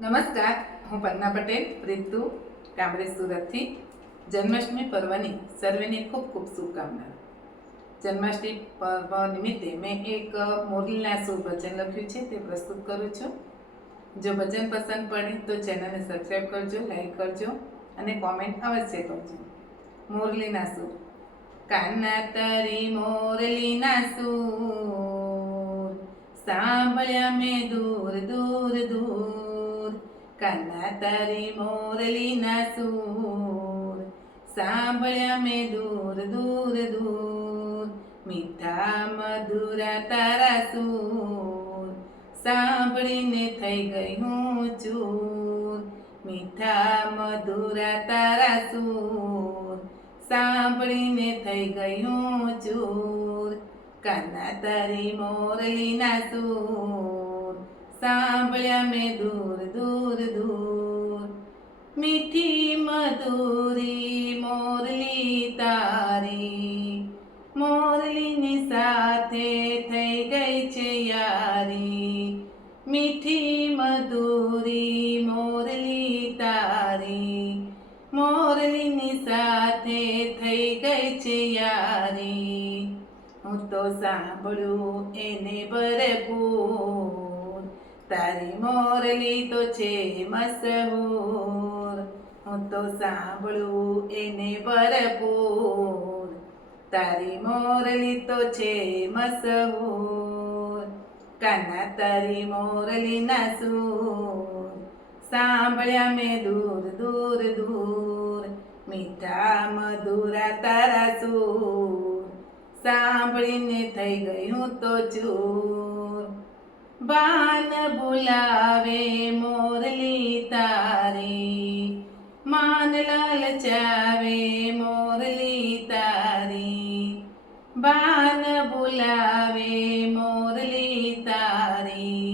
નમસ્કાર, હું પન્ના પટેલ રીતુ કામરેજ સુરતથી. જન્માષ્ટમી પર્વની સર્વેની ખૂબ ખૂબ શુભકામના. જન્માષ્ટમી પર્વ નિમિત્તે મેં એક મોરલીના સૂર ભજન લખ્યું છે, તે પ્રસ્તુત કરું છું. જો ભજન પસંદ પડે તો ચેનલને સબસ્ક્રાઈબ કરજો, લાઈક કરજો અને કોમેન્ટ અવશ્ય કરજો. મોરલીના સૂર. કાના તારી મોરલીના સૂર સાંભળ્યા મેં દૂર દૂર દૂર. કાના તારી મોરલીના સૂર સાંભળ્યા મેં દૂર દૂર દૂર. મીઠા મધુરા તારા સૂર સાંભળીને થઈ ગઈ હું ચૂર. મીઠા મધુરા તારા સૂર સાંભળીને થઈ ગઈ હું ચૂર. કાના તારી મોરલીના સૂર સાંભળ્યા મેં દૂર દૂર દૂર. મીઠી મધુરી મોરલી તારી મોરલીની સાથે થઈ ગઈ છે યારી. મીઠી મધુરી મોરલી તારી મોરલીની સાથે થઈ ગઈ છે યારી. હું તો સાંભળું એને ભરપૂર, તારી મોરલી તો છે મશહૂર. હું તો સાંભળું એને ભરપૂર, તારી મોરલી તો છે મશહૂર. કાના તારી મોરલીના સૂર સાંભળ્યા મેં દૂર દૂર દૂર. મીઠા મધુરા તારા સૂર સાંભળીને થઈ ગઈ હું તો ચૂર. બાન બોલાવે મોરલી તારી, માન લલચાવે મોરલી તારી. બાન બોલાવે મોરલી તારી,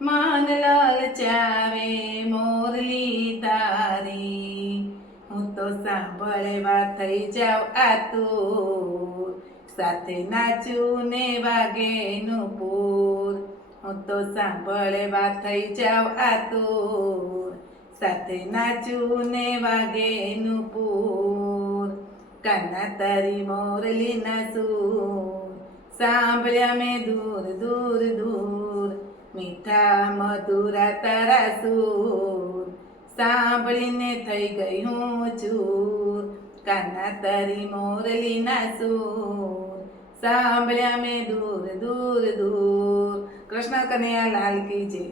માન લલચાવે મોરલી તારી. હું તો સાંભળવા થઈ જાઉં આતુર, સાથે નાચું ને વાગેનું પૂર. હું તો સાંભળવા થઈ જાઉં આતુર, સાથે નાચું ને વાગેનું પૂર. કાના તારી મોરલીના સૂર સાંભળ્યા મેં દૂર દૂર દૂર. મીઠા મધુરા તારા સૂર સાંભળીને થઈ ગઈ હું ચૂર. કાના તારી મોરલીના સૂર સાંભળ્યા મેં દૂર દૂર દૂર. કૃષ્ણ કનૈયા લાલ કી જય.